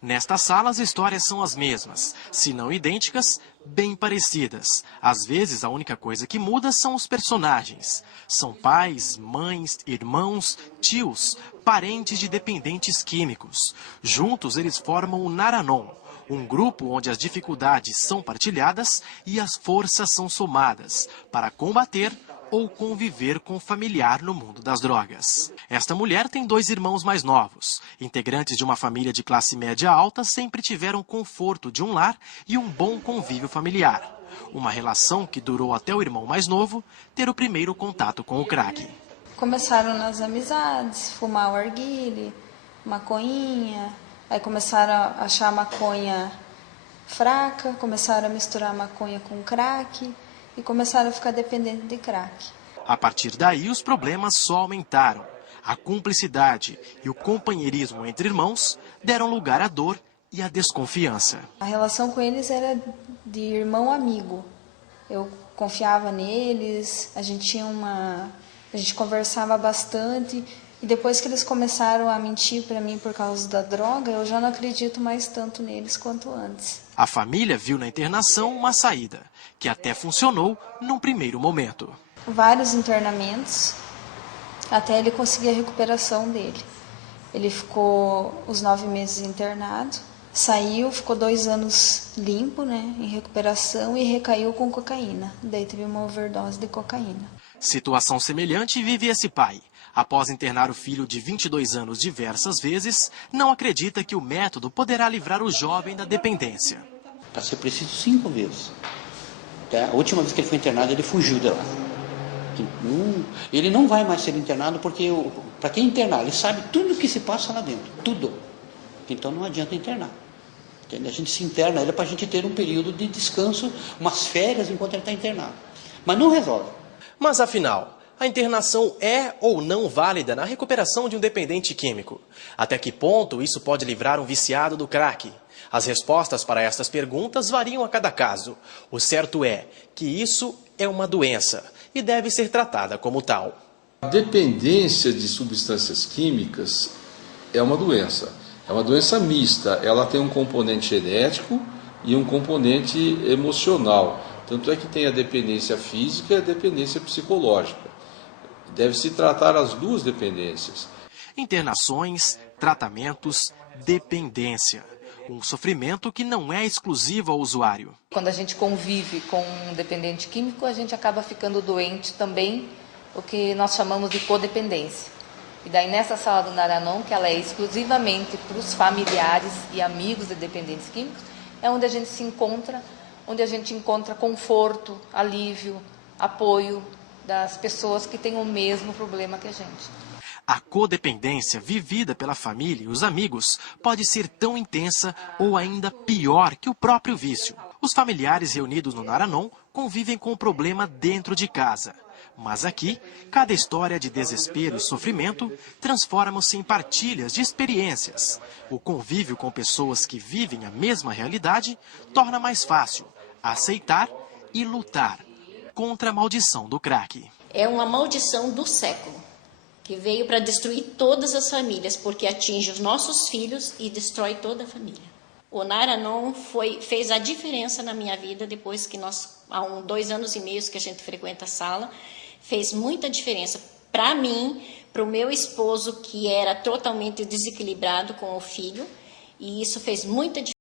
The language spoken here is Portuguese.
Nesta sala, as histórias são as mesmas, se não idênticas, bem parecidas. Às vezes, a única coisa que muda são os personagens. São pais, mães, irmãos, tios, parentes de dependentes químicos. Juntos, eles formam o Naranon, um grupo onde as dificuldades são partilhadas e as forças são somadas para combater ou conviver com o familiar no mundo das drogas. Esta mulher tem 2 irmãos mais novos. Integrantes de uma família de classe média alta sempre tiveram conforto de um lar e um bom convívio familiar. Uma relação que durou até o irmão mais novo ter o primeiro contato com o crack. Começaram nas amizades, fumar o arguile, maconhinha, aí começaram a achar a maconha fraca, começaram a misturar a maconha com crack e começaram a ficar dependentes de crack. A partir daí, os problemas só aumentaram. A cumplicidade e o companheirismo entre irmãos deram lugar à dor e à desconfiança. A relação com eles era de irmão-amigo. Eu confiava neles, a gente conversava bastante. E depois que eles começaram a mentir para mim por causa da droga, eu já não acredito mais tanto neles quanto antes. A família viu na internação uma saída, que até funcionou num primeiro momento. Vários internamentos, até ele conseguir a recuperação dele. Ele ficou os 9 meses internado, saiu, ficou 2 anos limpo, em recuperação e recaiu com cocaína. Daí teve uma overdose de cocaína. Situação semelhante vive esse pai. Após internar o filho de 22 anos diversas vezes, não acredita que o método poderá livrar o jovem da dependência. Para ser preciso 5 vezes. A última vez que ele foi internado, ele fugiu de lá. Ele não vai mais ser internado porque, para quem internar, ele sabe tudo o que se passa lá dentro. Tudo. Então não adianta internar. A gente se interna ele para a gente ter um período de descanso, umas férias enquanto ele está internado. Mas não resolve. Mas afinal, a internação é ou não válida na recuperação de um dependente químico? Até que ponto isso pode livrar um viciado do crack? As respostas para estas perguntas variam a cada caso. O certo é que isso é uma doença e deve ser tratada como tal. A dependência de substâncias químicas é uma doença mista. Ela tem um componente genético e um componente emocional. Tanto é que tem a dependência física e a dependência psicológica. Deve-se tratar as 2 dependências. Internações, tratamentos, dependência. Um sofrimento que não é exclusivo ao usuário. Quando a gente convive com um dependente químico, a gente acaba ficando doente também, o que nós chamamos de codependência. E daí nessa sala do Naranon, que ela é exclusivamente para os familiares e amigos de dependentes químicos, é onde a gente se encontra, onde a gente encontra conforto, alívio, apoio das pessoas que têm o mesmo problema que a gente. A codependência vivida pela família e os amigos pode ser tão intensa ou ainda pior que o próprio vício. Os familiares reunidos no Naranon convivem com o problema dentro de casa. Mas aqui, cada história de desespero e sofrimento transforma-se em partilhas de experiências. O convívio com pessoas que vivem a mesma realidade torna mais fácil aceitar e lutar contra a maldição do crack. É uma maldição do século, que veio para destruir todas as famílias, porque atinge os nossos filhos e destrói toda a família. O Naranon fez a diferença na minha vida, depois que há 2 anos e meio que a gente frequenta a sala, fez muita diferença para mim, para o meu esposo, que era totalmente desequilibrado com o filho, e isso fez muita diferença.